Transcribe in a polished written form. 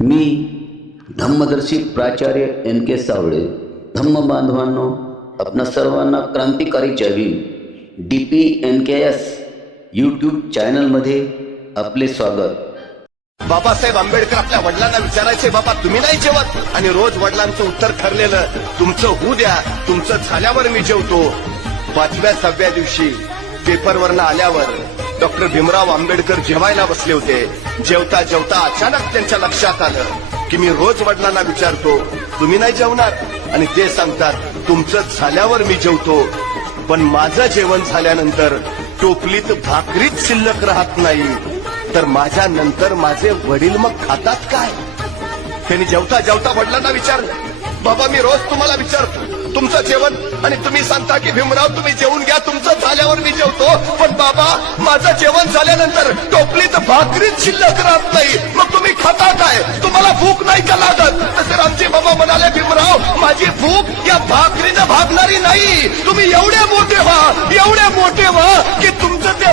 मी धम्मदर्शी प्राचार्य एन के सावळे धम्म बांधवांनो आपणा सर्वांना क्रांतिकारी जय भीम DPNKS यूट्यूब चॅनलमध्ये आपले स्वागत। बाबासाहेब आंबेडकर आपल्या वडिलांना विचारायचे, बाबा तुम्ही नाही जेवत? आणि रोज वडिलांचं उत्तर ठरलेलं, तुमचं होऊ द्या, तुमचं झाल्यावर मी जेवतो। 5व्या 6व्या दिवशी पेपरवरनं आल्यावर डॉक्टर भीमराव आंबेडकर जेवायला बसले होते। जेवता जेवता अचानक त्यांच्या लक्षात आलं की मी रोज वडिलांना विचारतो तुम्ही नाही जेवणार, आणि ते सांगतात तुमचं झाल्यावर मी जेवतो, पण माझं जेवण झाल्यानंतर टोपलीत भाकरीच शिल्लक राहत नाही, तर माझ्या नंतर माझे वडील मग खातात काय? त्यांनी जेवता जेवता वडिलांना विचारलं, बाबा मी रोज तुम्हाला विचारतो तुमचं जेवण, आणि तुम्ही सांगता की भीमराव तुम्ही जेवून घ्या, तुमचं झाल्यावर मी जेवतो, पण बाबा माझं जेवण झाल्यानंतर टोपलीत भाकरीच शिल्लक राहत नाही, मग तुम्ही खाता काय? तुम्हाला भूक नाही का लागत? तसे रामजी बाबा म्हणाले, भीमराव माझी भूक या भाकरीनं भागणारी नाही, तुम्ही एवढे मोठे व्हा की तुमचं ते